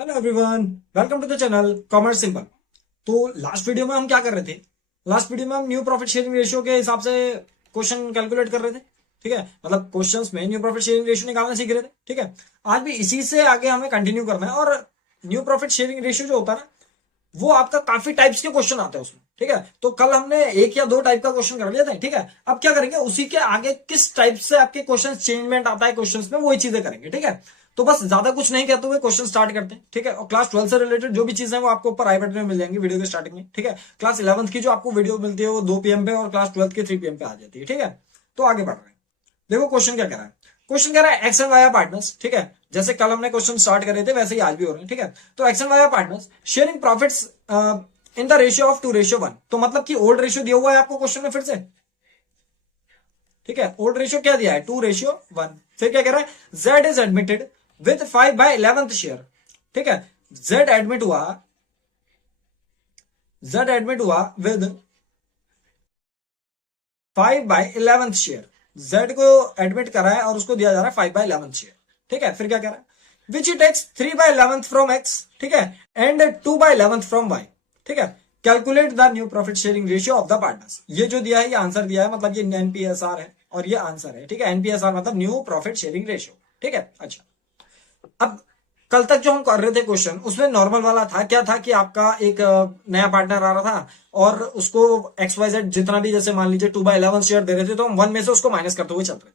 Hello everyone, welcome to the channel commerce simple. तो last video में हम क्या कर रहे थे? लास्ट वीडियो में हम न्यू प्रॉफिट शेयरिंग रेशियो के हिसाब से क्वेश्चन कैलकुलेट कर रहे थे। ठीक है, मतलब क्वेश्चंस में न्यू प्रॉफिट शेयरिंग रेशियो निकालना सीख रहे थे। ठीक है, आज भी इसी से आगे हमें कंटिन्यू करना है। और न्यू प्रॉफिट शेयरिंग रेशियो जो होता है ना, वो आपका काफी टाइप्स के क्वेश्चन आते हैं उसमें। ठीक है, तो कल हमने एक या दो टाइप का क्वेश्चन कर लिया था। ठीक है, अब क्या करेंगे, उसी के आगे किस टाइप से आपके क्वेश्चन चेंजमेंट आता है क्वेश्चंस में, वही चीजें करेंगे। ठीक है, तो बस ज्यादा कुछ नहीं कहते हुए क्वेश्चन स्टार्ट करते हैं। ठीक है, और क्लास 12 से रिलेटेड जो भी चीजें हैं वो आपको ऊपर आई बटन में मिल जाएंगी वीडियो के स्टार्टिंग में। ठीक है, क्लास 11th की जो आपको वीडियो मिलती है वो 2 PM पे, और क्लास 12th की 3 PM पे आ जाती है। ठीक है, तो आगे बढ़ रहे हैं। देखो क्वेश्चन क्या कह रहा है। क्वेश्चन कह रहा है एक्स एंड वाई पार्टनर्स। ठीक है, जैसे कल हमने क्वेश्चन स्टार्ट करे थे वैसे ही आज भी हो रहे हैं। ठीक है, तो X and Y partners sharing profits in the ratio of 2:1। तो मतलब कि ओल्ड रेशियो दिया हुआ है आपको क्वेश्चन में फिर से। ठीक है, ओल्ड रेशियो क्या दिया है, 2:1। फिर क्या कह रहा है, Z is admitted with 5/11th share. ठीक है, जेड एडमिट हुआ, जेड एडमिट हुआ विद 5/11th शेयर। जेड को एडमिट करा है और उसको दिया जा रहा है 5/11th शेयर। ठीक है, फिर क्या कह रहा है, विच ही टेक्स 3/11th फ्रॉम एक्स। ठीक है, एंड 2/11th फ्रॉम वाई। ठीक है, calculate the new profit sharing ratio of the partners. ये जो दिया है ये आंसर दिया है, मतलब ये एनपीएसआर है और ये आंसर है। ठीक है, एनपीएसआर मतलब न्यू प्रॉफिट शेयरिंग रेशियो। ठीक है, अच्छा। अब कल तक जो हम कर रहे थे क्वेश्चन, उसमें नॉर्मल वाला था। क्या था कि आपका एक नया पार्टनर आ रहा था और उसको एक्स वाई जेड जितना भी, जैसे मान लीजिए 2/11 शेयर दे रहे थे, तो हम 1 में से उसको माइनस करते हुए चल रहे थे।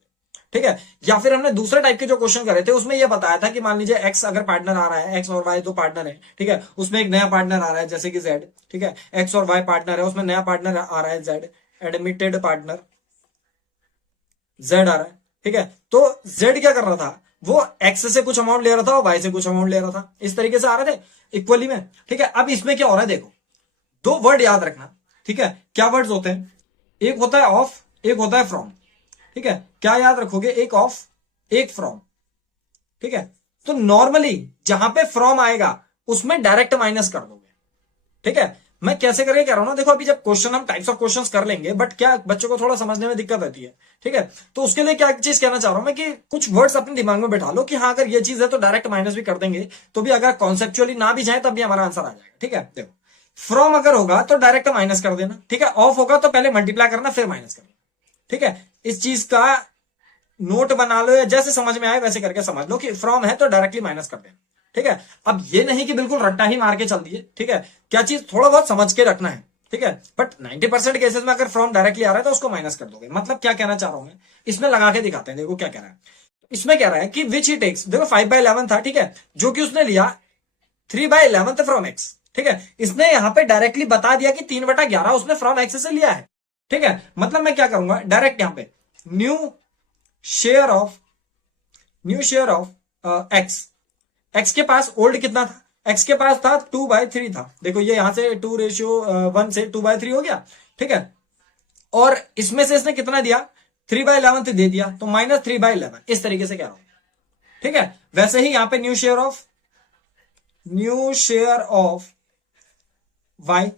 ठीक है, या फिर हमने दूसरे टाइप के जो क्वेश्चन करे थे उसमें यह बताया था कि मान लीजिए एक्स अगर पार्टनर आ रहा है, एक्स और वाई दो पार्टनर है। ठीक है, उसमें एक नया पार्टनर आ रहा है जैसे कि जेड। ठीक है, एक्स और वाई पार्टनर है, उसमें नया पार्टनर आ रहा है जेड, एडमिटेड पार्टनर जेड आ रहा है। ठीक है, तो जेड क्या कर रहा था, वो एक्स से कुछ अमाउंट ले रहा था और वाई से कुछ अमाउंट ले रहा था, इस तरीके से आ रहे थे इक्वली में। ठीक है, अब इसमें क्या हो रहा है, देखो दो वर्ड याद रखना। ठीक है, क्या वर्ड्स होते हैं, एक होता है ऑफ, एक होता है फ्रॉम। ठीक है, क्या याद रखोगे, एक ऑफ एक फ्रॉम। ठीक है, तो नॉर्मली जहां पे फ्रॉम आएगा उसमें डायरेक्ट माइनस कर दोगे। ठीक है, मैं कैसे करके कह रहा हूं ना, देखो अभी जब क्वेश्चन हम टाइप्स ऑफ क्वेश्चंस कर लेंगे, बट क्या बच्चों को थोड़ा समझने में दिक्कत रहती है। ठीक है, तो उसके लिए क्या चीज कहना चाह रहा हूं मैं, कि कुछ वर्ड्स अपने दिमाग में बैठा लो कि हाँ अगर ये चीज है तो डायरेक्ट माइनस भी कर देंगे, तो भी अगर कॉन्सेप्चुअली ना भी जाए तब भी हमारा आंसर आ जाएगा। ठीक है, देखो फ्रॉम अगर होगा तो डायरेक्ट माइनस कर देना। ठीक है, ऑफ होगा तो पहले मल्टीप्लाई करना फिर माइनस करना। ठीक है, इस चीज का नोट बना लो, या जैसे समझ में आए वैसे करके समझ लो कि फ्रॉम है तो डायरेक्टली माइनस कर देना। ठीक है, अब ये नहीं कि बिल्कुल रट्टा ही मार के चल दिए। ठीक है, क्या चीज थोड़ा बहुत समझ के रखना है। ठीक है, बट 90% केसेस में अगर फ्रॉम डायरेक्टली आ रहा है तो उसको माइनस कर दोगे। मतलब क्या कहना चाह रहा हूं मैं, इसमें लगा के दिखाते हैं। देखो क्या कह रहा है, इसमें कह रहा है कि विच ही टेक्स, देखो 5/11 था। ठीक है, जो कि उसने लिया 3/11 फ्रॉम एक्स। ठीक है, इसने यहां पे डायरेक्टली बता दिया कि 3/11 उसने फ्रॉम एक्स से लिया है। ठीक है, मतलब मैं क्या करूंगा, डायरेक्ट यहां पे new share of, new share of x. X के पास ओल्ड कितना था, एक्स के पास था 2/3 था। देखो ये यहां से 2:1 से 2/3 हो गया। ठीक है, और इसमें से इसने कितना दिया, 3/11 दे दिया, तो -3/11, इस तरीके से कह रहा हूं। ठीक है, वैसे ही यहां पे new share of, new share of Y,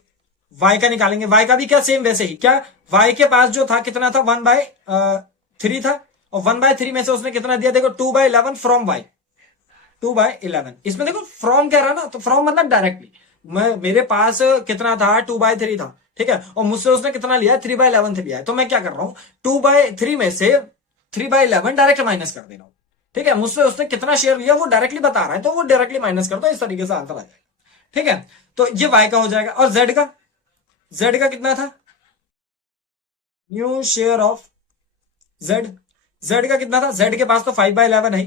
Y का निकालेंगे। वाई का भी क्या सेम वैसे ही, क्या वाई के पास जो था कितना था, 1/3 था, और 1/3 में से उसने कितना दिया, देखो 2/11 फ्रॉम वाई, 2/11। इसमें देखो फ्रॉम कह रहा ना, तो फ्रॉम मतलब डायरेक्टली, मैं मेरे पास कितना था, 2/3 था। ठीक है, और मुझसे उसने कितना लिया, 3/11 लिया है, तो मैं क्या कर रहा हूं, 2/3 में से 3/11 डायरेक्ट माइनस कर दे रहा हूं। ठीक है, मुझसे उसने कितना शेयर लिया वो डायरेक्टली बता रहा है, तो वो डायरेक्टली माइनस कर दो, इस तरीके से आंसर आ जाएगा। ठीक है, तो ये वाई का हो जाएगा। और जेड का, जेड का कितना था, new share of Z, Z का कितना था, जेड के पास तो 5/11 है।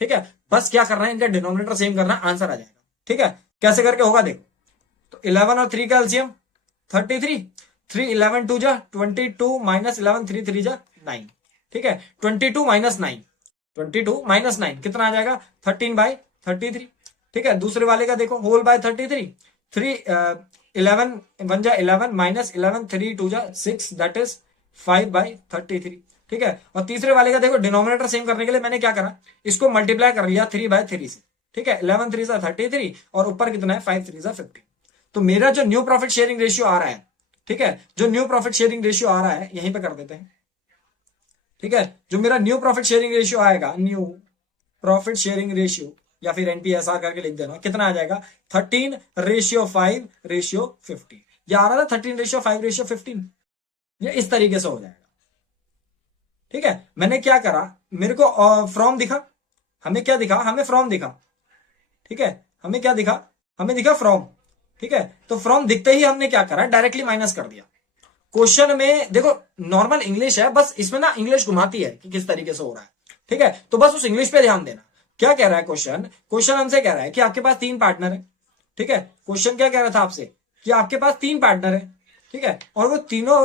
ठीक है, बस क्या करना है, इनका डिनोमिनेटर सेम करना, आंसर आ जाएगा। ठीक है, कैसे करके होगा देखो, तो 11 और 3 का एलसीएम 33, 3 11 2 जा 22, -11 3 3 जा 9। ठीक है, 22 - 9, 22 - 9 कितना आ जाएगा, 13/33। ठीक है, दूसरे वाले का देखो, होल बाय 33, 3 11 1 जा 11, -11 3 2 जा 6, दैट इज 5/33। ठीक है, और तीसरे वाले का देखो, डिनोमिनेटर सेम करने के लिए मैंने क्या करा, इसको मल्टीप्लाई कर लिया 3/3 से। ठीक है, 11 3 33, और ऊपर कितना है, 5 3 15। तो मेरा जो न्यू प्रॉफिट शेयरिंग रेशियो आ रहा है, ठीक है, जो न्यू प्रॉफिट शेयरिंग रेशियो आ रहा है यहीं पे कर देते हैं। ठीक है, जो मेरा न्यू प्रॉफिट शेयरिंग रेशियो आएगा, न्यू प्रॉफिट शेयरिंग रेशियो या फिर एनपीएसआर करके लिख देना, कितना आ जाएगा 13:5:15। ये आ रहा था 13:5:15, ये इस तरीके से हो जाएगा। ठीक है, मैंने क्या करा, मेरे को फ्रॉम दिखा, हमें क्या दिखा, हमें फ्रॉम दिखा। ठीक है, हमें क्या दिखा, हमें दिखा फ्रॉम। ठीक है, तो फ्रॉम दिखते ही हमने क्या करा, डायरेक्टली माइनस कर दिया। क्वेश्चन में देखो नॉर्मल इंग्लिश है, बस इसमें ना इंग्लिश घुमाती है कि किस तरीके से हो रहा है। ठीक है, तो बस उस इंग्लिश पे ध्यान देना। क्या कह रहा है क्वेश्चन, क्वेश्चन हमसे कह रहा है कि आपके पास 3 पार्टनर है। ठीक है, क्वेश्चन क्या कह रहा था आपसे कि आपके पास 3 पार्टनर है। ठीक है, और वो तीनों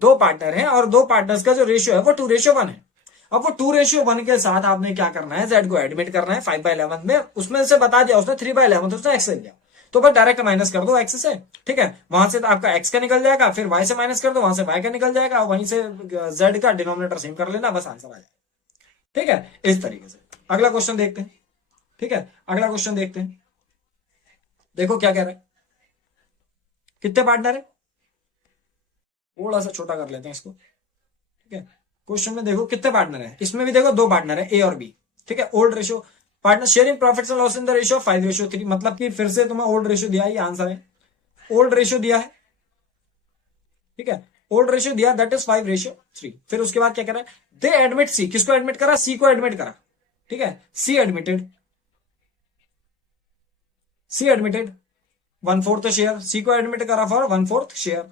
2 पार्टनर हैं, और 2 पार्टनर्स का जो रेशियो है वो 2:1 है। अब वो 2:1 के साथ आपने क्या करना है, जेड को एडमिट करना है 5/11 में। उसमें से बता दिया उसने 3/11, उसने एक्स ले लिया, तो बस डायरेक्ट माइनस कर दो एक्स से। ठीक है, वहां से तो आपका एक्स का निकल जाएगा, फिर वाई से माइनस कर दो, वहां से वाई का निकल जाएगा, वहीं से जेड का डिनोमिनेटर सेम कर लेना, बस आंसर आ जाएगा। ठीक है, इस तरीके से। अगला क्वेश्चन देखते हैं। ठीक है, अगला क्वेश्चन देखते हैं। देखो क्या कह रहा है, कितने पार्टनर है, थोड़ा सा छोटा कर लेते हैं इसको। ठीक है, क्वेश्चन में देखो कितने पार्टनर है, इसमें भी देखो 2 पार्टनर है, ए और बी। ठीक है, old ratio partner sharing profits and loss in the ratio 5:3, मतलब कि फिर से तुम्हें ओल्ड रेशियो दिया, ये आंसर है, ओल्ड रेशियो दिया है। ठीक है, ओल्ड रेशियो दिया, दैट इज 5:3। फिर उसके बाद क्या कह रहा है, दे एडमिट सी, किसको एडमिट करा, सी को एडमिट करा। ठीक है, सी एडमिटेड, सी एडमिटेड 1/4 शेयर, सी को एडमिट करा फॉर 1/4 शेयर।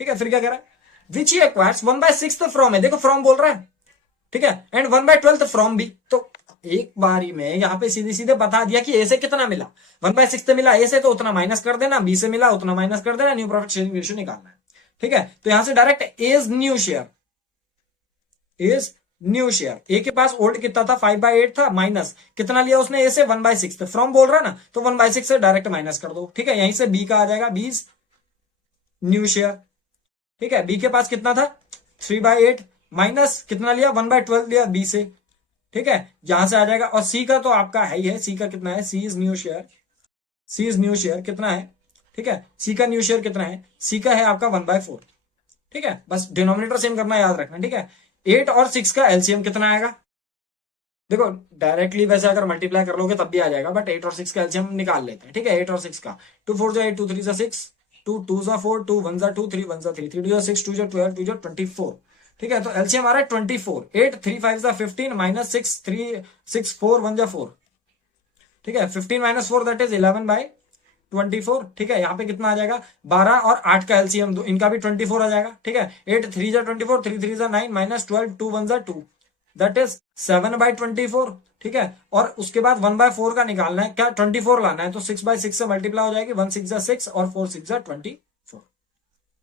ठीक है, फिर क्या कह रहा है, विच ही एक्वायर्स 1/6 फ्रॉम है, देखो फ्रॉम बोल रहा है। ठीक है, एंड 1/12 फ्रॉम बी। तो एक बारी में यहां पे सीधे सीधे बता दिया कि ए से कितना मिला, 1/6 मिला ए से, तो उतना माइनस कर देना, बी से मिला उतना माइनस कर देना, न्यू प्रॉफिट शेयरिंग रेशियो निकालना है। ठीक है, तो यहां से direct A's new share, A's new share, A के पास ओल्ड कितना था 5/8 था, माइनस कितना लिया उसने ए से 1/6, फ्रॉम बोल रहा है ना, तो 1/6 से डायरेक्ट माइनस कर दो। ठीक है, यहीं से बी का आ जाएगा, बीस न्यू शेयर। ठीक है, बी के पास कितना था 3/8, माइनस कितना लिया 1/12 लिया बी से। ठीक है, यहां से आ जाएगा, और सी का तो आपका है ही है, सी का कितना है, C is new share, C is new share कितना है। ठीक है, सी का न्यू शेयर कितना है, सी का है आपका 1/4। ठीक है, बस डिनोमिनेटर सेम करना याद रखना। ठीक है, 8 और 6 का एलसीएम कितना आएगा, देखो डायरेक्टली वैसे अगर मल्टीप्लाई कर लोगे तब भी आ जाएगा, बट 8 और 6 का एलसीएम निकाल लेते हैं। ठीक है, 8 और 6 का 2 4 8, 2 3 6, 2 2 4, 2 1 2, 3 1 3, 3 2 6, 2 12, 2 24। ठीक है, तो एलसीएम आ रहा है 24, 8 3 5 15, माइनस 6 3 6 4 1 4। ठीक है, 15 - 4 दैट इज 11/24। ठीक है, यहाँ पे कितना आ जाएगा 12 और 8 का एलसीएम दो, इनका भी 24 आ जाएगा। ठीक है, 8 3 24, 3 3 9, माइनस 12, 2 1 2, दैट इज 7/24। ठीक है, और उसके बाद 1/4 का निकालना है, क्या 24 लाना है, तो 6/6 से मल्टीप्लाई हो जाएगी, 1 6 6 और 4 6 24।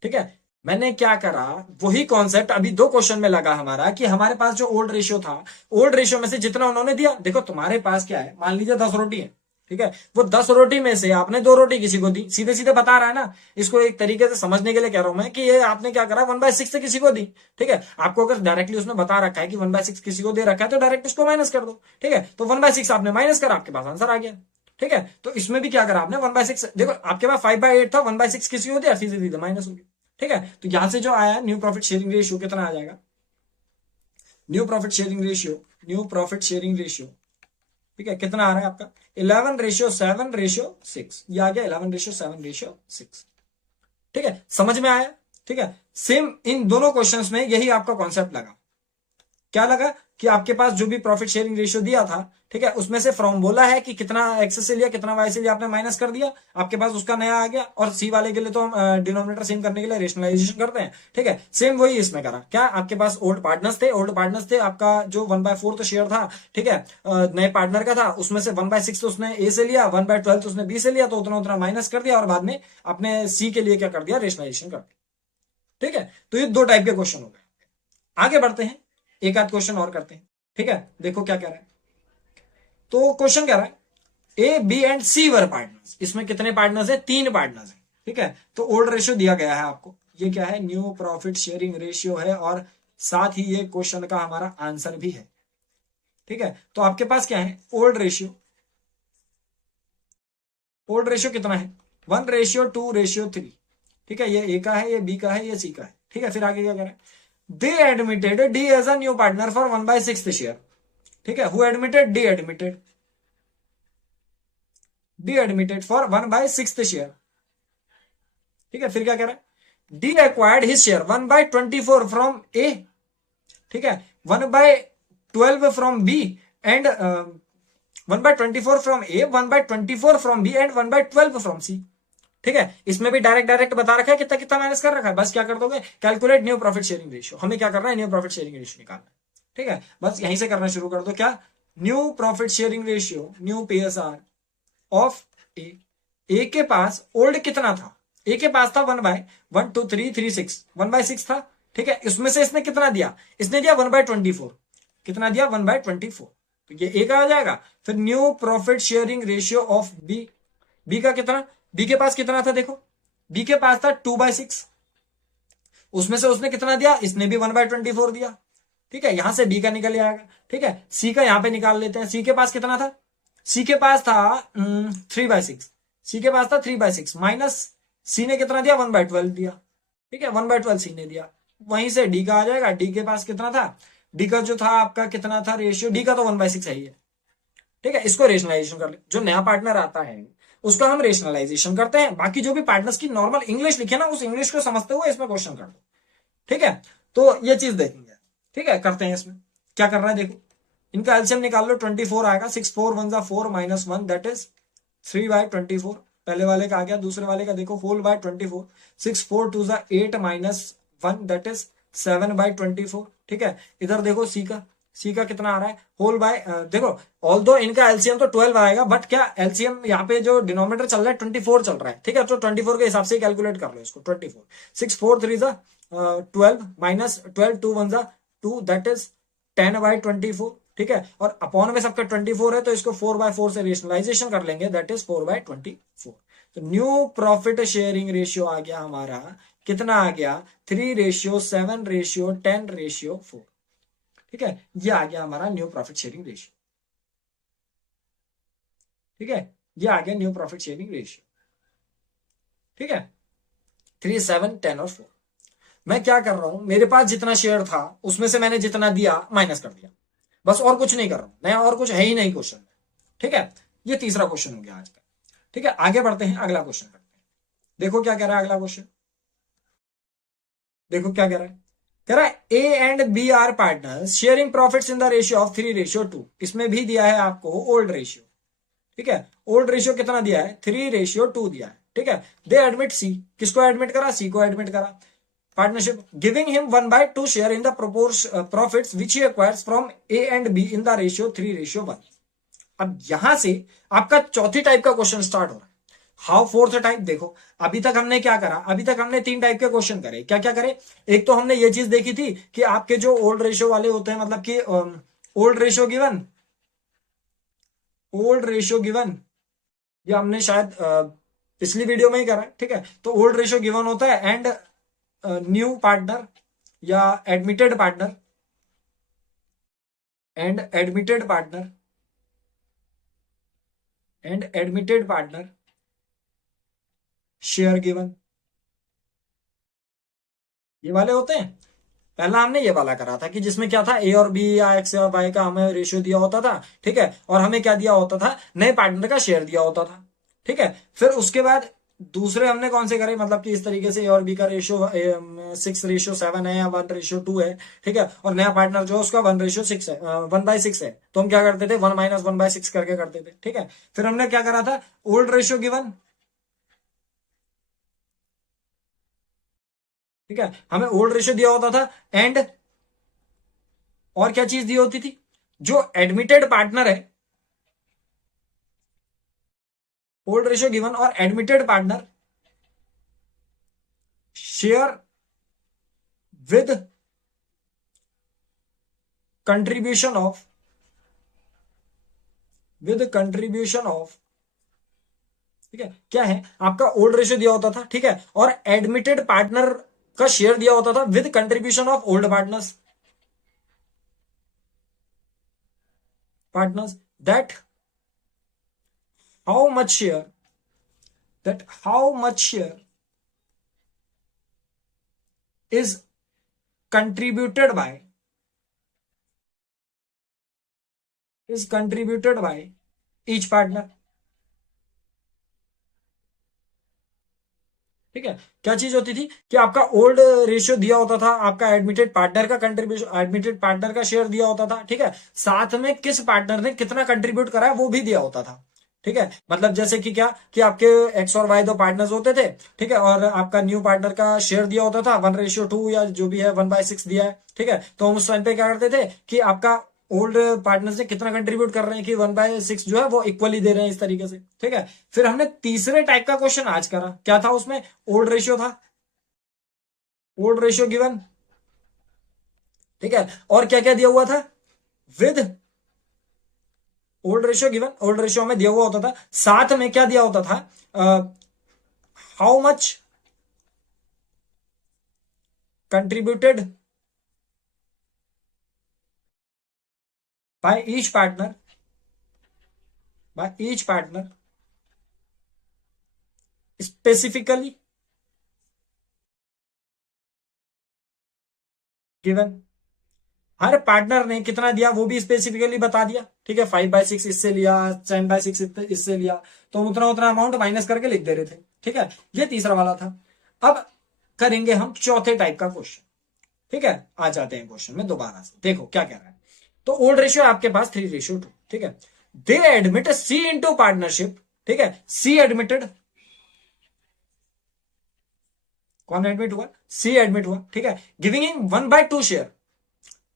ठीक है, मैंने क्या करा, वही कॉन्सेप्ट अभी 2 क्वेश्चन में लगा हमारा, कि हमारे पास जो ओल्ड रेशियो था, ओल्ड रेशियो में से जितना उन्होंने दिया, देखो तुम्हारे पास क्या है, मान लीजिए 10 रोटी है। ठीक है, वो 10 रोटी में से आपने 2 रोटी किसी को दी, सीधे सीधे बता रहा है ना, इसको एक तरीके से समझने के लिए कह रहा हूं मैं, कि ये आपने क्या करा 1/6 से किसी को दी। ठीक है, आपको अगर डायरेक्टली उसने बता रखा है कि 1/6 किसी को दे रखा है, तो डायरेक्ट उसको माइनस कर दो। ठीक है, तो 1/6 आपने माइनस करा, आपके पास आंसर आ गया। ठीक है, तो इसमें भी क्या करा आपने 1/6, देखो आपके पास 5/8 था, 1/6 किसी को दिया, सीधे सीधे माइनस हो गया। ठीक है, तो यहां से जो आया न्यू प्रॉफिट शेयरिंग रेशियो कितना आ जाएगा, new profit sharing ratio, new profit sharing ratio. ठीक है, कितना आ रहा है आपका 11:7:6, ये आ गया 11:7:6। ठीक है, समझ में आया। ठीक है, सेम इन दोनों क्वेश्चंस में यही आपका कॉन्सेप्ट लगा, क्या लगा कि आपके पास जो भी प्रॉफिट शेयरिंग रेशियो दिया था, ठीक है, उसमें से फ्रॉम बोला है कि कितना एक्स से लिया कितना वाई से लिया, आपने माइनस कर दिया, आपके पास उसका नया आ गया। और सी वाले के लिए तो हम डिनोमिनेटर सेम करने के लिए रेशनलाइजेशन करते हैं। ठीक है, सेम वही इसमें करा, क्या आपके पास ओल्ड पार्टनर्स थे, ओल्ड पार्टनर्स थे, आपका जो 1/4 शेयर था, ठीक है, नए पार्टनर का था, उसमें से 1/6 तो उसने ए से लिया, 1/12 तो उसने बी से लिया, तो उतना उतना माइनस कर दिया, और बाद में अपने सी के लिए क्या कर दिया, रेशनलाइजेशन कर दिया। ठीक है, तो ये 2 टाइप के क्वेश्चन हो गए। आगे बढ़ते हैं, एक आध क्वेश्चन और करते हैं। ठीक है, देखो क्या कह रहा है, तो क्वेश्चन कह रहा है A B and C were partners, इसमें कितने पार्टनर्स है, 3 पार्टनर्स है। ठीक है, तो ओल्ड रेशियो दिया गया है आपको, ये क्या है, न्यू प्रॉफिट शेयरिंग रेशियो है, और साथ ही ये क्वेश्चन का हमारा आंसर भी है। ठीक है, तो आपके पास क्या है, ओल्ड रेशियो, ओल्ड रेशियो कितना है 1:2:3। ठीक है, ये ए का है, ये बी का है, ये सी का है। ठीक है, फिर आगे क्या कह रहा है, they admitted D as a new partner for 1/6 share. ठीक है, who admitted, D admitted. D admitted for 1/6 share. ठीक है, फिर क्या कह रहा है, D acquired his share 1/24 from A, ठीक है, 1/12 from B and 1/24 from A, 1/24 from B and 1/12 from C. ठीक है, इसमें भी डायरेक्ट डायरेक्ट बता रखा है कितना कितना माइनस कर रखा है, बस क्या कर दोगे, calculate new profit sharing ratio. हमें क्या करना है, न्यू प्रॉफिट शेयरिंग रेशियो निकालना है। ठीक है, बस यहीं से करना शुरू कर दो, क्या, new profit sharing ratio, new PSR of A. A के पास ओल्ड कितना था, ए के पास था 1/1 2 3 3 6, 1/6 था। ठीक है, इसमें से इसने कितना दिया, इसने दिया 1/24, कितना दिया 1/24, तो ये ए का आ जाएगा। फिर new profit sharing ratio of B, B का कितना, बी के पास कितना था, देखो बी के पास था 2/6, उसमें से उसने कितना दिया, इसने भी 1/24 दिया। ठीक है, यहां से बी का निकल आएगा। ठीक है, सी का यहां पे निकाल लेते हैं, सी के पास कितना था, सी के पास था 3/6, सी के पास था 3/6 माइनस सी ने कितना दिया 1/12 दिया। ठीक है, 1/12 सी ने दिया, वहीं से डी का आ जाएगा, डी के पास कितना था, डी का जो था आपका कितना था रेशियो, डी का तो 1/6 है ही है। ठीक है, इसको रेशनलाइजेशन कर ले, जो नया पार्टनर आता है उसका हम रेशनलाइजेशन करते हैं, बाकी जो भी पार्टनर्स की नॉर्मल इंग्लिश लिखे ना उस इंग्लिश को समझते हुए इसमें क्वेश्चन कर दो। ठीक है, तो ये चीज देखेंगे। ठीक है, करते हैं, इसमें क्या करना है देखो, इनका एलसीएम निकाल लो, 24 आएगा, 6 4 1 4 -1 दैट इज 3/24। पहले वाले का आ गया, दूसरे वाले का देखो होल बाय 24, 6 4 2 8 -1 दैट इज 7/24। ठीक है, इधर देखो सी का, सी का कितना आ रहा है, होल बाय देखो ऑल दो इनका एलसीएम तो 12 आएगा, बट क्या एलसीएम यहाँ पे जो डिनोमिनेटर चल रहा है 24 चल रहा है। ठीक है, तो 24 के हिसाब से कैलकुलेट कर लो इसको, 24 6 4 3 12 -12 2 1 2 दैट इज 10/24। ठीक है, और अपॉन में सबका 24 है तो इसको 4/4 से रेशनलाइजेशन कर लेंगे, दैट इज 4/24। तो न्यू प्रॉफिट शेयरिंग रेशियो आ गया हमारा, कितना आ गया 3:7:10:4। ठीक है, ये आ गया हमारा न्यू प्रॉफिट शेयरिंग रेशियो। ठीक है, ये आ गया न्यू प्रॉफिट शेयरिंग रेशियो। ठीक है, 3 7 10 और 4। मैं क्या कर रहा हूं, मेरे पास जितना शेयर था उसमें से मैंने जितना दिया माइनस कर दिया, बस, और कुछ नहीं कर रहा हूं, नया और कुछ है ही नहीं क्वेश्चन। ठीक है, ये तीसरा क्वेश्चन हो गया आज का। ठीक है, आगे बढ़ते हैं, अगला क्वेश्चन करते हैं। देखो क्या कह रहा है अगला क्वेश्चन, देखो क्या कह रहा है, कह रहा है A and B are partners sharing profits in the ratio of 3:2। इसमें भी दिया है आपको ओल्ड रेशियो। ठीक है, ओल्ड रेशियो कितना दिया है, 3:2 दिया है। ठीक है, दे एडमिट सी, किसको एडमिट करा, सी को एडमिट करा, partnership giving him 1/2 share in the profits which he acquires from A and be in the ratio 3:1। अब यहां से आपका चौथी टाइप का क्वेश्चन स्टार्ट हो रहा है। हाउ फोर्थ टाइप, देखो अभी तक हमने क्या करा, अभी तक हमने 3 टाइप के क्वेश्चन करे, क्या क्या करे, एक तो हमने ये चीज देखी थी कि आपके जो ओल्ड रेशियो वाले होते हैं, मतलब कि old ratio given, old ratio given, ये हमने शायद पिछली वीडियो में ही करा है। ठीक है, तो ओल्ड रेशियो गिवन होता है एंड न्यू पार्टनर या admitted partner, and admitted partner, and admitted partner share given, ये वाले होते हैं। पहला हमने ये वाला करा था कि जिसमें क्या था, ए और बी या एक्स या वाई का हमें रेशियो दिया होता था। ठीक है, और हमें क्या दिया होता था, नए पार्टनर का शेयर दिया होता था। ठीक है, फिर उसके बाद दूसरे हमने कौन से करे, मतलब कि इस तरीके से ए और बी का रेशियो 6:7 है या 1:2 है। ठीक है, और नया पार्टनर जो उसका 1:6 है, 1/6 है, तो हम क्या करते थे 1 - 1/6 करके करते थे। ठीक है, फिर हमने क्या करा था, ओल्ड रेशियो गिवन। ठीक है, हमें ओल्ड रेशियो दिया होता था एंड और क्या चीज दी होती थी, जो एडमिटेड पार्टनर है, ओल्ड रेशियो गिवन और admitted partner share with contribution of, with contribution of. ठीक है, क्या है आपका ओल्ड रेशियो दिया होता था, ठीक है, और एडमिटेड पार्टनर का शेयर दिया होता था with contribution of old partners, partners that how much share, that how much share is contributed by, is contributed by each partner। ठीक है, क्या चीज होती थी कि आपका ओल्ड रेशियो दिया होता था, आपका एडमिटेड पार्टनर का कंट्रीब्यूशन, एडमिटेड पार्टनर का शेयर दिया होता था, ठीक है, साथ में किस पार्टनर ने कितना कंट्रीब्यूट करा है वो भी दिया होता था। ठीक है, मतलब जैसे कि क्या कि आपके एक्स और वाई दो पार्टनर्स होते थे, ठीक है, और आपका न्यू पार्टनर का शेयर दिया होता था 1:2 या जो भी है 1/6 दिया है, ठीक है, तो हम उस टाइम पे क्या करते थे कि आपका ओल्ड पार्टनर से कितना कंट्रीब्यूट कर रहे हैं कि 1/6 जो है वो इक्वली दे रहे हैं, इस तरीके से। ठीक है, फिर हमने तीसरे टाइप का क्वेश्चन आज करा, क्या था उसमें, ओल्ड रेशियो था, ओल्ड रेशियो गिवन, ठीक है, और क्या क्या दिया हुआ था, with old ratio given, old ratio में दिया हुआ होता था, साथ में क्या दिया होता था, how much contributed by each partner, by each partner specifically given, her partner ने कितना दिया वो भी स्पेसिफिकली बता दिया। ठीक है, 5/6 इससे लिया, 10/6 इससे लिया, तो उतना उतना अमाउंट माइनस करके लिख दे रहे थे। ठीक है, ये तीसरा वाला था। अब करेंगे हम चौथे टाइप का क्वेश्चन। ठीक है, आ जाते हैं क्वेश्चन में दोबारा से, देखो क्या कह रहा है। तो ओल्ड रेशियो आपके पास 3:2। ठीक है, they admit C into partnership. ठीक है, सी एडमिटेड, कौन एडमिट हुआ, सी एडमिट हुआ। ठीक है, गिविंग इन 1/2 शेयर,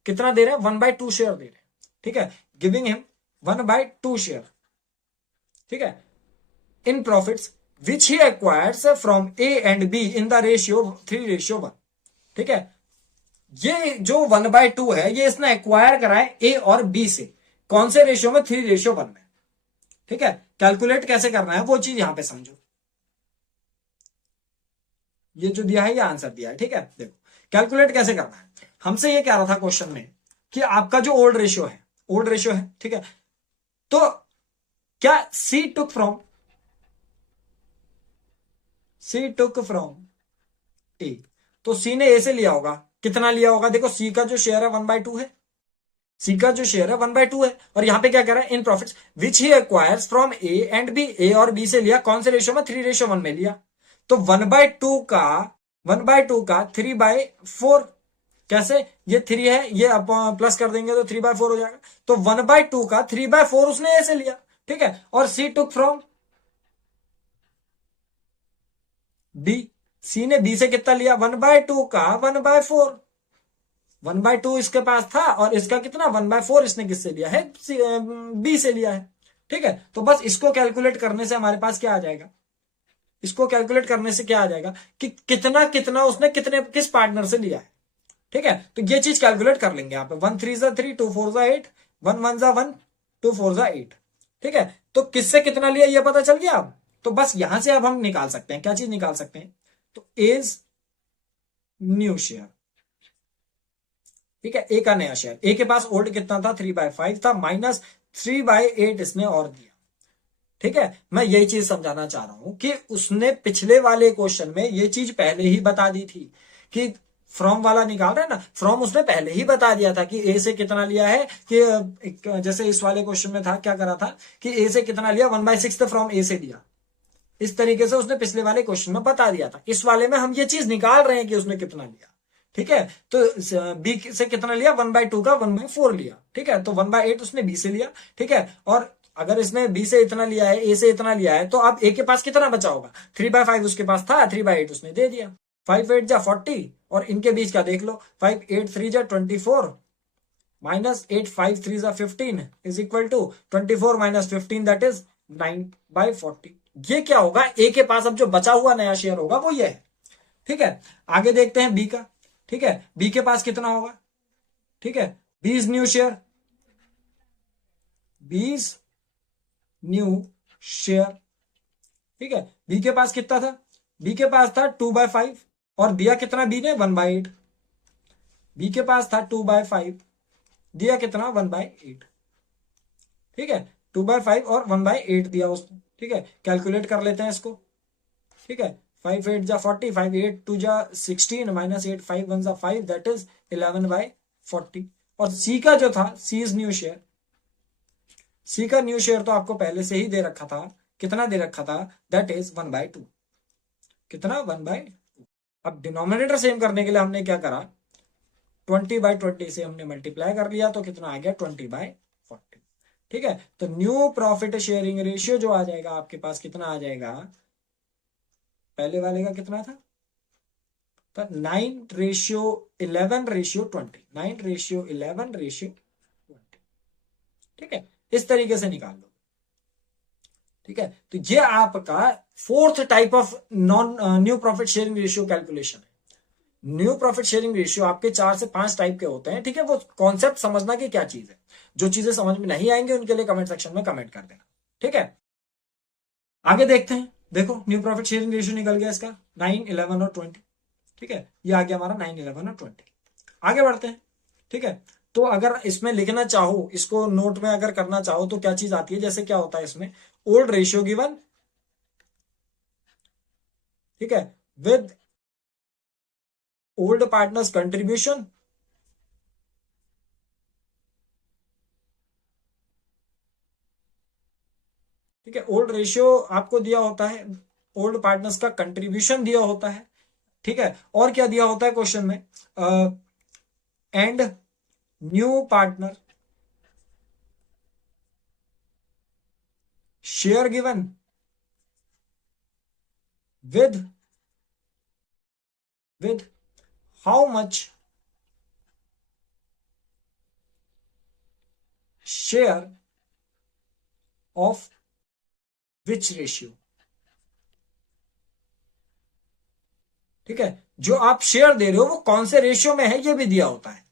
कितना दे रहे हैं, 1/2 शेयर दे रहे हैं। ठीक है, गिविंग हिम 1/2 शेयर। ठीक है, in profits which he acquires from A and be in the ratio 3:1। ठीक है, ये जो 1/2 है ये इसने एक्वायर करा है ए और बी से, कौन से रेशियो में, 3:1 में। ठीक है, कैलकुलेट कैसे करना है वो चीज यहां पे समझो, ये जो दिया है ये आंसर दिया है। ठीक है, देखो कैलकुलेट कैसे करना है, हमसे ये कह रहा था क्वेश्चन में कि आपका जो ओल्ड रेशियो है, ओल्ड रेशियो है, ठीक है, तो क्या सी टुक फ्रॉम ए, तो सी ने ए से लिया होगा, कितना लिया होगा, देखो सी का जो शेयर है 1/2 है, सी का जो शेयर है 1/2 है, और यहां पे क्या कह रहा है, in profits which he acquires from A and B, A और बी से लिया, कौन से रेशियो में, 3:1 में लिया। तो 1/2 का 3/4, कैसे, ये 3 है, ये आप प्लस कर देंगे तो 3/4 हो जाएगा, तो 1/2 का 3/4 उसने ऐसे लिया। ठीक है, और सी टुक फ्रॉम बी, सी ने बी से कितना लिया, 1/2 का 1/4, 1/2 इसके पास था और इसका कितना 1/4 इसने किससे लिया है, बी से लिया है। ठीक है, तो बस इसको कैलकुलेट करने से हमारे पास क्या आ जाएगा, इसको कैलकुलेट करने से क्या आ जाएगा कि कितना कितना उसने कितने किस पार्टनर से लिया है। ठीक है, तो ये चीज कैलकुलेट कर लेंगे आप, 1 3 3 2 4 8, 1 1 1 2 4 8। ठीक है, तो किससे कितना लिया ये पता चल गया अब, तो बस यहां से अब हम निकाल सकते हैं, क्या चीज निकाल सकते हैं, तो एज न्यू शेयर। ठीक है, ए का नया शेयर, ए के पास ओल्ड कितना था, 3/5 था, माइनस 3/8 इसने और दिया। ठीक है, मैं यही चीज समझाना चाह रहा हूं कि उसने पिछले वाले क्वेश्चन में ये चीज पहले ही बता दी थी कि फ्रॉम वाला निकाल रहे हैं ना, फ्रॉम उसने पहले ही बता दिया था कि ए से कितना लिया है, कि जैसे इस वाले क्वेश्चन में था, क्या करा था कि ए से कितना लिया, 1/6 फ्रॉम ए से लिया, इस तरीके से उसने पिछले वाले क्वेश्चन में बता दिया था। इस वाले में हम ये चीज निकाल रहे हैं कि उसने कितना लिया। ठीक है, तो बी से कितना लिया, 1/2 का 1/4 लिया। ठीक है, तो 1/8 उसने बी से लिया। ठीक है, और अगर इसने बी से इतना लिया है, ए से इतना लिया है, तो अब ए के पास कितना बचा होगा, 3/5 उसके पास था, 3/8 उसने दे दिया, 5 8 जा 40, और इनके बीच का देख लो, 5 8 3 जा 24, माइनस 8 5 3 जा 15 is equal to 24 minus 15 that is 9/40। ये क्या होगा, ए के पास अब जो बचा हुआ नया शेयर होगा वो ये है। ठीक है, आगे देखते हैं बी का। ठीक है, बी के पास कितना होगा, ठीक है, 20 न्यू शेयर, 20 न्यू शेयर। ठीक है, बी के पास कितना था, बी के पास था 2/5, और दिया कितना बी ने, 1/8, बी के पास था 2/5, दिया कितना, 1/8। ठीक है, 2/5 और 1/8 दिया उसने। ठीक है, कैलकुलेट कर लेते हैं इसको। ठीक है, 5 8 जा 40, 5 8 2 जा 16, माइनस 8 5 1 जा 5 दैट इज 11/40। और सी का जो था, सी इज न्यू शेयर, सी का न्यू शेयर तो आपको पहले से ही दे रखा था, कितना दे रखा था, दैट इज 1/2। कितना 1/2। अब डिनोमिनेटर सेम करने के लिए हमने क्या करा, 20/20 से हमने मल्टीप्लाई कर लिया, तो कितना आ गया 20/40। ठीक है, तो न्यू प्रॉफिट शेयरिंग रेशियो जो आ जाएगा आपके पास कितना आ जाएगा, पहले वाले का कितना था, तो 9:11:20, 9:11:20। ठीक है, इस तरीके से निकाल लो। ठीक है, तो ये आपका fourth type of non new profit sharing ratio calculation है। न्यू प्रॉफिट शेयरिंग रेशियो आपके 4 से 5 टाइप के होते हैं। ठीक है, वो कॉन्सेप्ट समझना कि क्या चीज है। जो चीजें समझ में नहीं आएंगे उनके लिए कमेंट सेक्शन में कमेंट कर देना। ठीक है, आगे देखते हैं। देखो न्यू प्रॉफिट शेयरिंग रेशियो निकल गया इसका 9, 11 और 20। ठीक है, ये आ गया हमारा 9, 11 और 20। आगे बढ़ते हैं। ठीक है, तो अगर इसमें लिखना चाहो, इसको नोट में अगर करना चाहो तो क्या चीज आती है, जैसे क्या होता है इसमें, ओल्ड रेशियो गिवन, ठीक है, विद ओल्ड पार्टनर्स कंट्रीब्यूशन, ठीक है, ओल्ड रेशियो आपको दिया होता है, ओल्ड पार्टनर्स का कंट्रीब्यूशन दिया होता है। ठीक है, और क्या दिया होता है क्वेश्चन में, and new partner share given with how much share of which ratio. ठीक है, जो आप शेयर दे रहे हो वो कौन से रेशियो में है ये भी दिया होता है।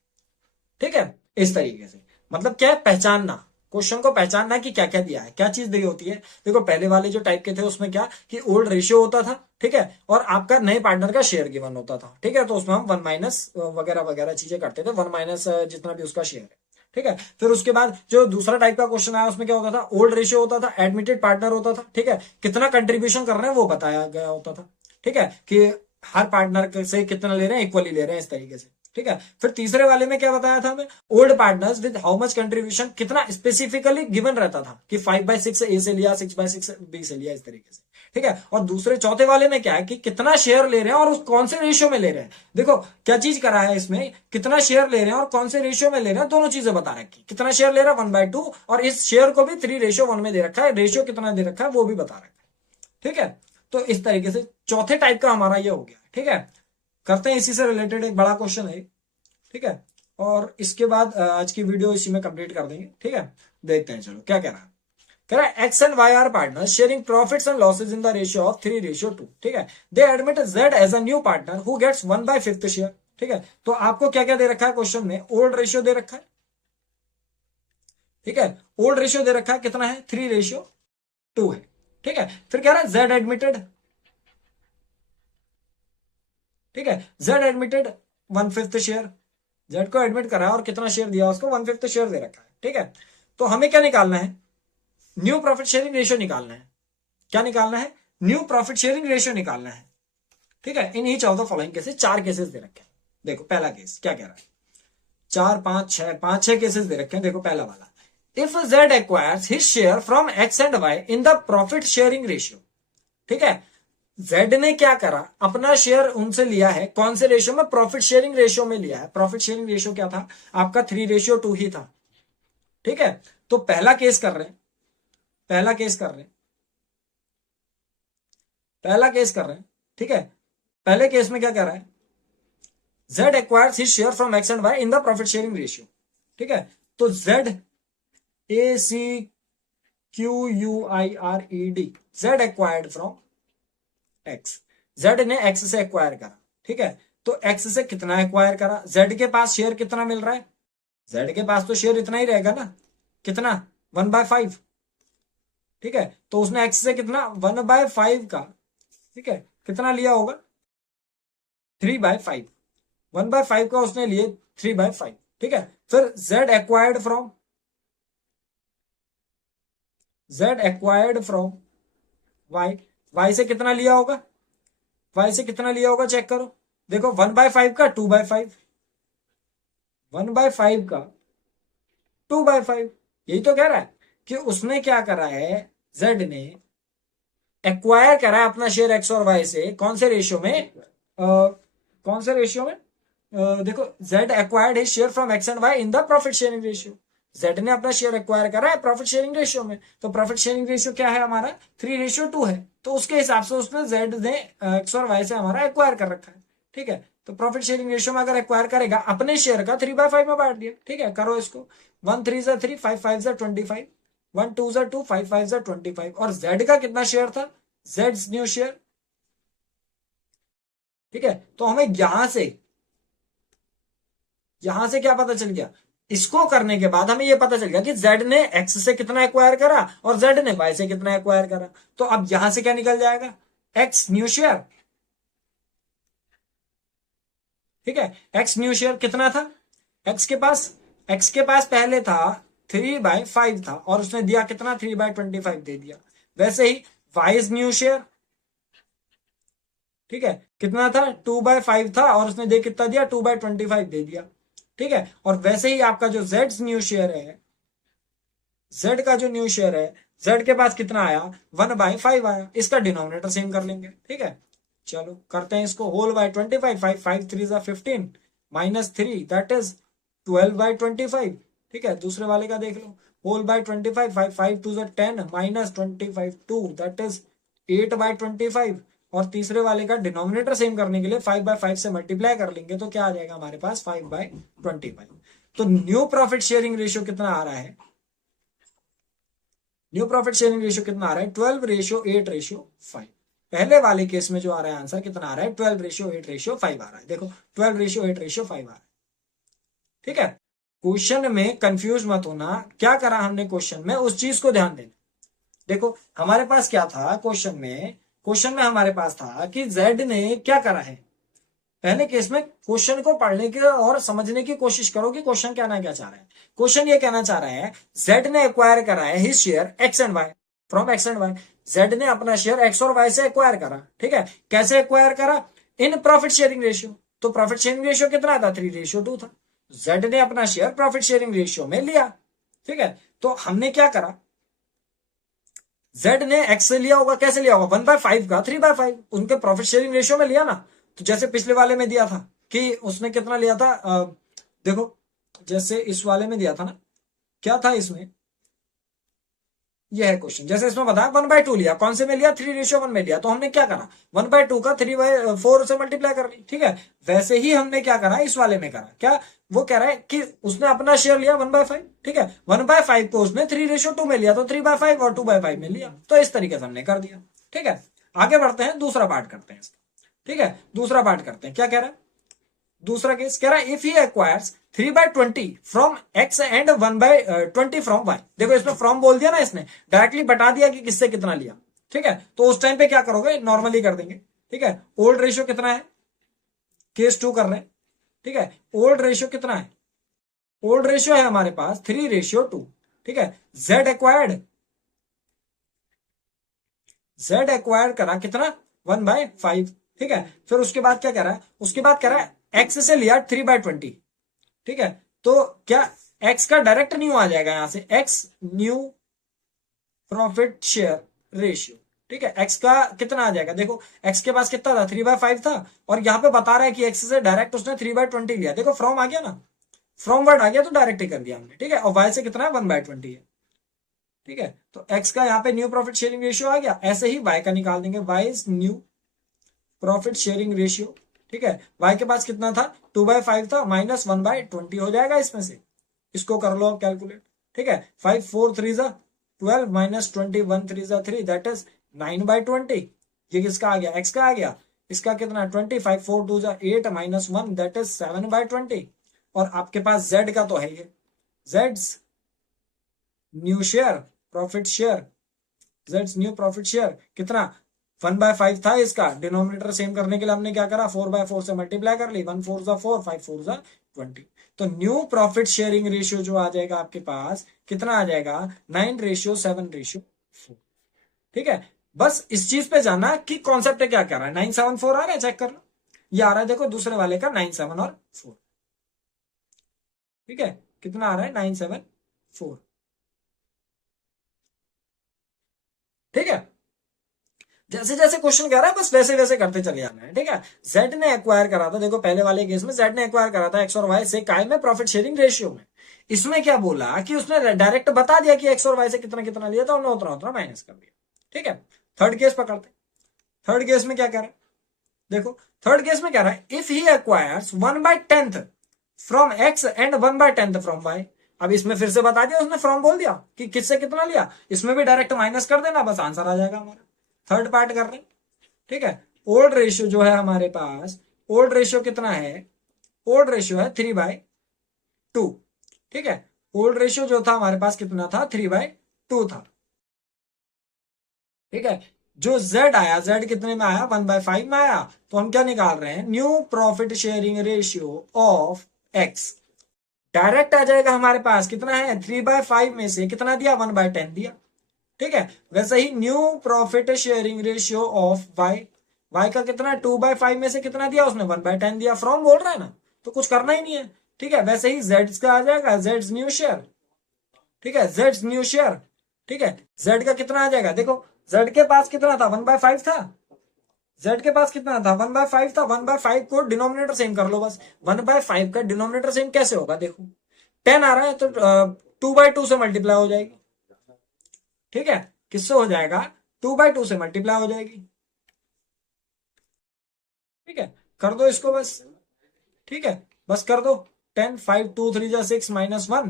ठीक है, इस तरीके से मतलब क्या है, पहचानना, क्वेश्चन को पहचानना कि क्या क्या दिया है, क्या चीज दी होती है। देखो पहले वाले जो टाइप के थे उसमें क्या कि ओल्ड रेशियो होता था, ठीक है, और आपका नए पार्टनर का शेयर गिवन होता था। ठीक है, तो उसमें हम 1- वगैरह वगैरह चीजें करते थे, 1- जितना भी उसका शेयर है। ठीक है, फिर उसके बाद जो दूसरा टाइप का क्वेश्चन आया उसमें क्या होता था, ओल्ड रेशियो होता था, एडमिटेड पार्टनर होता था। ठीक है, कितना कंट्रीब्यूशन कर रहे हैं वो बताया गया होता था। ठीक है, कि हर पार्टनर से कितना ले रहे हैं, इक्वली ले रहे हैं, इस तरीके से। ठीक है, फिर तीसरे वाले में क्या बताया था हमें, old partners with how much contribution, कितना स्पेसिफिकली गिवन रहता था कि 5/6 ए से लिया, 6/6 बी से लिया, इस तरीके से। ठीक है, और दूसरे चौथे वाले में क्या है कि कितना शेयर ले रहे हैं और उस कौन से रेशियो में ले रहे हैं। देखो क्या चीज करा है इसमें, कितना शेयर ले रहे हैं और कौन से रेशियो में ले रहे हैं, दोनों चीजें बता रखी। कितना शेयर ले रहा है 1/2, और इस शेयर को भी 3:1 में दे रखा है, रेशियो कितना दे रखा है वो भी बता रखा है। ठीक है, तो इस तरीके से चौथे टाइप का हमारा ये हो गया। ठीक है, करते हैं इसी से रिलेटेड एक बड़ा क्वेश्चन है। ठीक है, और इसके बाद आज की वीडियो इसी में कंप्लीट कर देंगे। ठीक है, देखते हैं चलो क्या कह रहा है। कह रहा है X and Y are partner sharing profits and losses in the ratio of 3:2। ठीक है, they admit Z as a new partner who gets 1/5 share. ठीक है, तो आपको क्या क्या दे रखा है क्वेश्चन में, ओल्ड रेशियो दे रखा है। ठीक है, ओल्ड रेशियो दे रखा है, कितना है, 3:2 है। ठीक है, फिर कह रहा है जेड एडमिटेड, ठीक है, जेड एडमिटेड 1/5 शेयर, जेड को एडमिट करा और कितना शेयर दिया उसको, 1/5 शेयर दे रखा है। ठीक है, तो हमें क्या निकालना है, न्यू प्रॉफिट शेयरिंग रेशियो निकालना है। क्या निकालना है, न्यू प्रॉफिट शेयरिंग रेशियो निकालना है। ठीक है, in each of the following cases, 4 cases they रखे हैं। देखो पहला केस क्या कह रहा है, 4, 5, 6 केसेस दे रखे हैं। देखो पहला वाला, if Z acquires his share from X and Y in the profit sharing ratio. ठीक है, जेड ने क्या करा, अपना शेयर उनसे लिया है, कौन से रेशियो में, प्रॉफिट शेयरिंग रेशियो में लिया है। प्रॉफिट शेयरिंग रेशियो क्या था आपका, 3:2 ही था। ठीक है, तो पहला केस कर रहे हैं, पहला केस कर रहे हैं, पहला केस कर रहे हैं। ठीक है, पहले केस में क्या कह रहा है, Z acquires his share from X and Y in the profit sharing ratio. ठीक है, तो Z, ACQUIRED, Z acquired from X, Z ने एक्स से एक्वायर करा। ठीक है, तो एक्स से कितना एक्वायर करा, जेड के पास शेयर कितना मिल रहा है, जेड के पास तो शेयर इतना ही रहेगा ना, कितना, 1/5। ठीक है, तो उसने एक्स से कितना, 1/5 का, ठीक है, कितना लिया होगा, 3/5, 1/5 का उसने लिए 3/5। ठीक है, फिर Z acquired from Y, Y से कितना लिया होगा, वाई से कितना लिया होगा चेक करो। देखो 1/5 का 2/5, 1/5 का 2/5, यही तो कह रहा है कि उसने क्या करा है, जेड ने एक्वायर करा है अपना शेयर एक्स और वाई से, कौन से रेशियो में, कौन से रेशियो में, देखो Z acquired his share from X and Y in the profit sharing ratio. Z ने अपना शेयर एक्वायर करा है प्रॉफिट शेयरिंग रेशियो में, तो प्रॉफिट शेयरिंग रेशियो क्या है हमारा 3:2 है, तो उसके हिसाब से उसमें जेड ने एक्स और वाई से हमारा एक्वायर कर रखा है। ठीक है, तो प्रॉफिट शेयरिंग रेशियो में अगर एक्वायर करेगा अपने शेयर का 3/5 में बांट दिया। ठीक है, करो इसको, 1 3 3 5 5 25, 1 2 2 5 5 25, और जेड का कितना शेयर था, जेड न्यू शेयर। ठीक है, तो हमें यहां से क्या पता चल गया, इसको करने के बाद हमें यह पता चल गया कि जेड ने एक्स से कितना एक्वायर करा और जेड ने वाई से कितना एक्वायर करा। तो अब यहां से क्या निकल जाएगा, एक्स न्यू शेयर। ठीक है, एक्स न्यू शेयर कितना था, एक्स के पास, एक्स के पास पहले था 3/5 था और उसने दिया कितना 3/25 दे दिया। वैसे ही वाइज न्यू शेयर, ठीक है, कितना था 2/5 था और उसने दे कितना दिया 2/25 दे दिया। ठीक है, और वैसे ही आपका जो जेड न्यू शेयर है, जेड का जो न्यू शेयर है, जेड के पास कितना आया 1/5 आया, इसका डिनोमिनेटर सेम कर लेंगे। ठीक है, चलो करते हैं इसको, होल बाय 25, 5 5 3 15 -3 दैट इज 12/25। ठीक है, दूसरे वाले का देख लो, होल बाय 25, 5 5 2 10 -25 2 दैट इज 8/25, और तीसरे वाले का डिनोमिनेटर सेम करने के लिए 5/5 से मल्टीप्लाई कर लेंगे तो क्या आ जाएगा हमारे पास 5/25। तो न्यू प्रॉफिट शेयरिंग रेशियो कितना आ रहा है, न्यू प्रॉफिट शेयरिंग रेशियो कितना आ रहा है 12:8:5। पहले वाले केस में जो आ रहा है आंसर कितना आ रहा है 12:8:5 आ रहा है। देखो 12:8:5 आ रहा है। ठीक है, क्वेश्चन में कंफ्यूज मत होना, क्या करा हमने क्वेश्चन में उस चीज को ध्यान देना। देखो हमारे पास क्या था क्वेश्चन में, क्वेश्चन में हमारे पास था कि जेड ने क्या करा है। पहले केस में क्वेश्चन को पढ़ने की और समझने की कोशिश करो कि क्वेश्चन कहना क्या चाह रहा है। क्वेश्चन ये कहना चाह रहा है जेड ने एक्वायर करा है his share X and Y from X and Y. Z ने अपना शेयर एक्स और वाई से एक्वायर करा। ठीक है, कैसे एक्वायर करा, इन प्रॉफिट शेयरिंग रेशियो। तो प्रॉफिट शेयरिंग रेशियो कितना था 3:2 था। जेड ने अपना शेयर प्रॉफिट शेयरिंग रेशियो में लिया। ठीक है, तो हमने क्या करा, जेड ने एक्स से लिया होगा, कैसे लिया होगा 1/5 का 3/5 उनके प्रॉफिट शेयरिंग रेशियो में लिया ना। तो जैसे पिछले वाले में दिया था कि उसने कितना लिया था, देखो जैसे इस वाले में दिया था ना, क्या था इसमें, यह है क्वेश्चन, जैसे इसमें बताया 1/2 लिया, कौन से में लिया 3:1 में लिया, तो हमने क्या करा 1/2 का 3/4 से मल्टीप्लाई कर ली। ठीक है, वैसे ही हमने क्या करा इस वाले में करा, क्या वो कह रहा है कि उसने अपना शेयर लिया 1/5। ठीक है, 1/5 को उसने 3:2 में लिया, तो 3/5 और 2/5 में लिया, तो इस तरीके से हमने कर दिया। ठीक है, आगे बढ़ते हैं, दूसरा पार्ट करते हैं इसका। ठीक है, दूसरा पार्ट करते हैं, क्या कह रहा है दूसरा केस, कह रहा है if he acquires 3/20 from X and 1/20 from Y. देखो इसमें फ्रॉम बोल दिया ना, इसने डायरेक्टली बता दिया कि किससे कितना लिया। ठीक है, तो उस टाइम पे क्या करोगे, नॉर्मली कर देंगे। ठीक है, ओल्ड रेशियो कितना है, केस 2 कर रहे हैं। ठीक है, ओल्ड रेशियो कितना है, ओल्ड रेशियो है हमारे पास 3:2। ठीक है, जेड एक्वायर्ड, जेड एक्वायर करा कितना 1/5। ठीक है, फिर उसके बाद क्या कह रहा है, उसके बाद कह रहा है एक्स से लिया 3/20। ठीक है, तो क्या एक्स का डायरेक्ट न्यू आ जाएगा यहां से, x new profit share ratio. ठीक है, एक्स का कितना आ जाएगा, देखो एक्स के पास कितना था 3/5 था, और यहां पे बता रहा है कि एक्स से डायरेक्ट उसने 3/20 लिया। देखो फ्रॉम आ गया ना, फ्रॉम वर्ड आ गया तो डायरेक्ट ही कर दिया हमने। ठीक है, और वाई से कितना है 1/20 है। ठीक है, तो एक्स का यहाँ पे न्यू प्रॉफिट शेयरिंग रेशियो आ गया, ऐसे ही वाई का निकाल देंगे, Y is new profit sharing ratio. ठीक है, वाई के पास कितना था 2/5 था, -1/20 हो जाएगा इसमें से, इसको कर लो आप कैलकुलेट। ठीक है, 5 4 3 12 -20 1 3 3 दैट इज 9/20। ये किसका आ गया, एक्स का आ गया। इसका कितना 25 4 2 8 -1 दैट इज 7/20। और आपके पास जेड का तो है ये, Jades new share profit share, Jades new profit share कितना 1/5 था, इसका डिनोमिनेटर सेम करने के लिए हमने क्या करा 4/4 से मल्टीप्लाई कर ली, 1 4 4 5 4 20। तो न्यू प्रॉफिट शेयरिंग रेशियो जो आ जाएगा आपके पास कितना आ जाएगा 9:7:4। ठीक है, बस इस चीज पे जाना कि कॉन्सेप्ट क्या कर रहा है, 974 आ रहा है, चेक कर लो, ये आ रहा है देखो दूसरे वाले का 9 7 और 4। ठीक है, कितना आ रहा है 974। ठीक है, जैसे जैसे क्वेश्चन कह रहा है बस वैसे वैसे करते चले जाना है, ठीक है। जेड ने एक्वायर करा था, देखो पहले वाले केस में जेड ने एक्वायर करा था एक्स और वाई से काय में प्रॉफिट शेयरिंग रेशियो में। इसमें क्या बोला कि उसने डायरेक्ट बता दिया कि एक्स और वाई से कितना कितना लिया था, उन्होंने उतना उतना माइनस कर दिया, ठीक है। थर्ड केस पकड़ते। थर्ड केस में क्या कह रहा है, देखो थर्ड केस में कह रहा है if he acquires 1/10 from X and 1/10 from Y. अब इसमें फिर से बता दिया उसने, फ्रॉम बोल दिया कि किससे कितना लिया, इसमें भी डायरेक्ट माइनस कर देना, बस आंसर आ जाएगा हमारा। थर्ड पार्ट कर रहे हैं, ठीक है। ओल्ड रेशियो जो है हमारे पास, ओल्ड रेशियो कितना है, ओल्ड रेशियो है 3/2, ठीक है। ओल्ड रेशियो जो था हमारे पास कितना था, 3/2 था, ठीक है। जो z आया, z कितने में आया, 1/5 में आया। तो हम क्या निकाल रहे हैं, new profit sharing ratio of x। Direct आ जाएगा हमारे पास, कितना है 3/5 में से कितना दिया, 1/10 दिया, ठीक है। वैसे ही new profit sharing ratio of y, y का कितना 2/5 में से कितना दिया उसने, 1/10 दिया, फ्रॉम बोल रहा है ना, तो कुछ करना ही नहीं है, ठीक है। वैसे ही z का आ जाएगा, z न्यू शेयर, ठीक है, z न्यू शेयर, ठीक है। z का कितना आ जाएगा, देखो z के पास कितना था, 1/5 था, z के पास कितना था, 1/5 था। 1/5 को डिनोमिनेटर सेम कर लो बस। 1/5 का डिनोमिनेटर सेम कैसे होगा, देखो 10 आ रहा है तो 2/2 से मल्टीप्लाई हो जाएगी, ठीक है। किससे हो जाएगा, 2/2 से मल्टीप्लाई हो जाएगी, ठीक है। कर दो इसको बस, ठीक है, बस कर दो। 10 5 2 3 जा 6 -1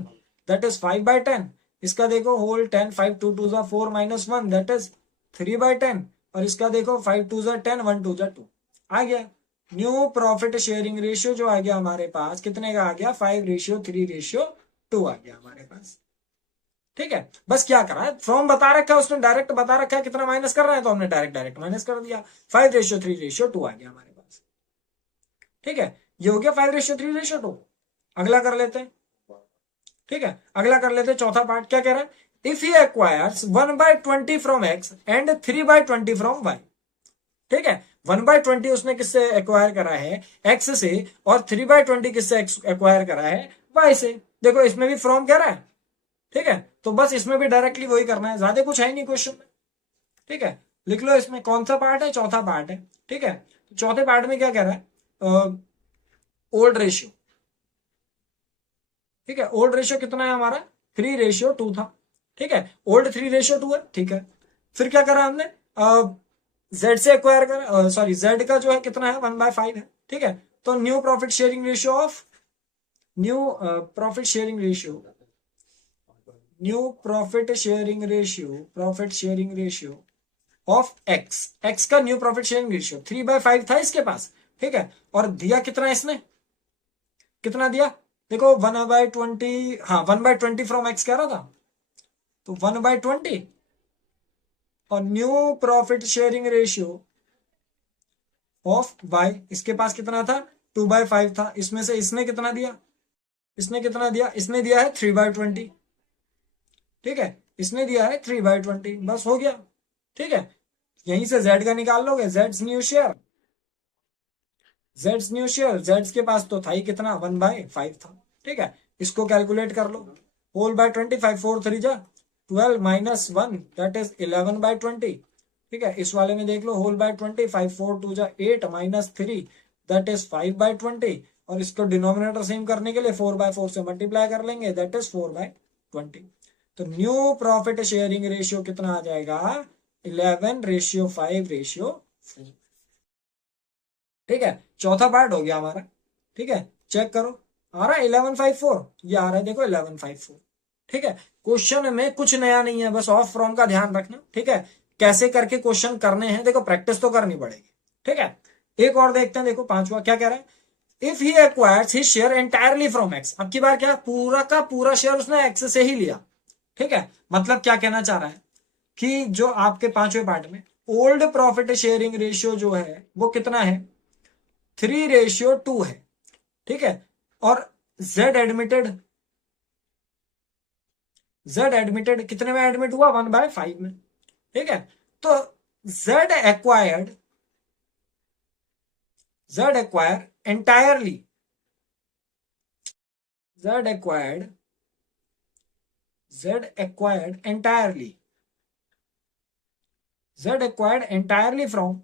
दैट इज 5/10। इसका देखो होल 10 5 2 2 जा 4 -1 दैट इज 3/10। और इसका देखो 5 2 जा 10 1 2 जा 2 आ गया। न्यू प्रॉफिट शेयरिंग रेशियो जो आ गया हमारे पास, कितने का आ गया, 5:3:2 आ गया हमारे पास, ठीक है। बस क्या करा है, फ्रॉम बता रखा है उसने, डायरेक्ट बता रखा है कितना माइनस कर रहा है, तो हमने डायरेक्ट डायरेक्ट माइनस कर दिया। 5:3:2 आ गया हमारे पास, ठीक है। ये हो गया 5:3:2। अगला कर लेते हैं, ठीक है। अगला कर लेते हैं, चौथा पार्ट क्या कह रहा है, if he acquires 1/20 from X and 3/20 from Y, ठीक है। 1/20 उसने किससे एक्वायर करा है, एक्स से, और 3/20 किससे एक्वायर करा है, वाई से। देखो इसमें भी फ्रॉम कह रहा है, ठीक है। तो बस इसमें भी डायरेक्टली वही करना है, ज्यादा कुछ है नहीं क्वेश्चन में, ठीक है। लिख लो इसमें कौन सा पार्ट है, चौथा पार्ट है, ठीक है। चौथे पार्ट में क्या कह रहा है, ओल्ड रेशियो, ठीक है। ओल्ड रेशियो कितना है हमारा, 3:2 था, ठीक है। ओल्ड 3:2 है, ठीक है। फिर क्या करा हमने, जेड से एक्वायर करा, सॉरी जेड का जो है कितना है, 1/5 है, ठीक है। तो new profit sharing ratio of, new profit sharing ratio, new profit sharing ratio, profit sharing ratio of x, x का न्यू प्रॉफिट शेयरिंग रेशियो 3/5 था इसके पास, ठीक है। और दिया कितना इसने, कितना दिया, देखो 1/20, हाँ 1/20 फ्रॉम एक्स कह रहा था, तो 1/20 और new profit sharing ratio of Y, इसके पास कितना था, 2/5 था। इसमें से इसने कितना दिया, इसने कितना दिया, इसने दिया है 3/20, ठीक है। इसने दिया है 3/20, बस हो गया, ठीक है। यहीं से जेड का निकाल लोगे, Jades new share, Jades new share, Jades के पास तो था ही कितना, 1/5 था, ठीक है। इसको कैलकुलेट कर लो, होल बाय 25, 4 3 जा 12 -1 दैट इज 11/20, ठीक है। इस वाले में देख लो, होल बाय 25 4 2 जा 8 -3 दैट इज 5/20। और इसको डिनोमिनेटर सेम करने के लिए 4/4 से मल्टीप्लाई कर लेंगे, दैट इज 4/20। तो न्यू प्रॉफिट शेयरिंग रेशियो कितना आ जाएगा, 11:5:4, ठीक है। चौथा पार्ट हो गया हमारा, ठीक है। चेक करो, आ रहा है 11/4, ये आ रहा है देखो 11/4, ठीक है। क्वेश्चन में कुछ नया नहीं है, बस ऑफ फ्रॉम का ध्यान रखना, ठीक है। कैसे करके क्वेश्चन करने हैं, देखो प्रैक्टिस तो करनी पड़ेगी, ठीक है। एक और देखते हैं, देखो पांचवा क्या कह रहा है, if he acquires his share entirely from x. अब की बार क्या, पूरा का पूरा शेयर उसने एक्स से ही लिया, ठीक है। मतलब क्या कहना चाह रहा है कि जो आपके पांचवें पार्ट में ओल्ड प्रॉफिट शेयरिंग रेशियो जो है वो कितना है, 3:2 है, ठीक है। और जेड एडमिटेड, जेड एडमिटेड कितने में एडमिट हुआ, 1/5 में, ठीक है। तो Z acquired, Z acquire entirely, Z acquired, Z acquired entirely Z acquired entirely from,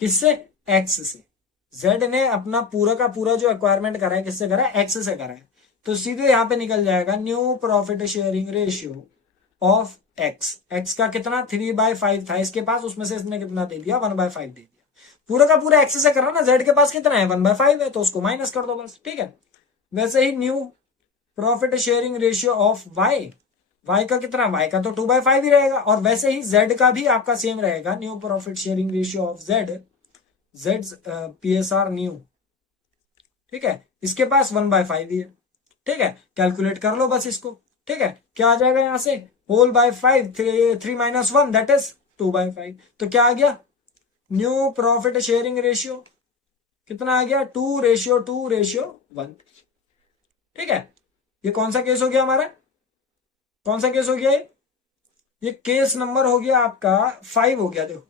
किससे? एक्स से। Z ने अपना पूरा का पूरा जो एक्वायरमेंट करा है किससे करा है? एक्स से करा है। तो सीधे यहां पे निकल जाएगा new profit sharing ratio of x. X का कितना 3/5 था इसके पास, उसमें से इसने कितना दे दिया? 1/5 दे दिया। पूरा का पूरा एक्स से करा ना, जेड के पास कितना है? 1/5 है, तो उसको माइनस कर दो बस, ठीक है। वैसे ही new profit sharing ratio of Y, Y का कितना? वाई का तो 2/5 ही रहेगा। और वैसे ही जेड का भी आपका सेम रहेगा, new profit sharing ratio of Z, Z PSR new, ठीक है। इसके पास 1/5 ही है, ठीक है। कैलकुलेट कर लो बस इसको, ठीक है। क्या आ जाएगा यहां से? Whole by 5, 3 - 1 that is 2/5। तो क्या आ गया? न्यू प्रॉफिट शेयरिंग रेशियो कितना आ गया? 2:2:1, ठीक है। ये कौन सा केस हो गया हमारा? कौन सा केस हो गया ये केस नंबर हो गया आपका 5 हो गया, देखो,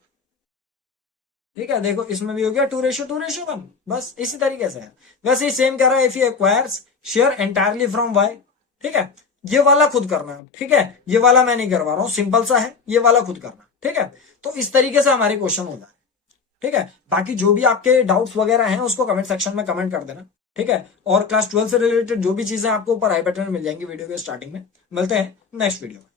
ठीक है। देखो इसमें भी हो गया 2:2:1, बस इसी तरीके से है। वैसे ही सेम कह रहा है, if he acquires share entirely from Y, ठीक है। ये वाला खुद करना है, ठीक है। ये वाला मैं नहीं करवा रहा हूं, सिंपल सा है, ये वाला खुद करना, ठीक है। तो इस तरीके से हमारे क्वेश्चन होता है, ठीक है। बाकी जो भी आपके डाउट्स वगैरह हैं उसको कमेंट सेक्शन में कमेंट कर देना, ठीक है। और क्लास 12 से रिलेटेड जो भी चीजें आपको ऊपर आई बटन में मिल जाएंगी वीडियो के स्टार्टिंग में। मिलते हैं नेक्स्ट वीडियो में।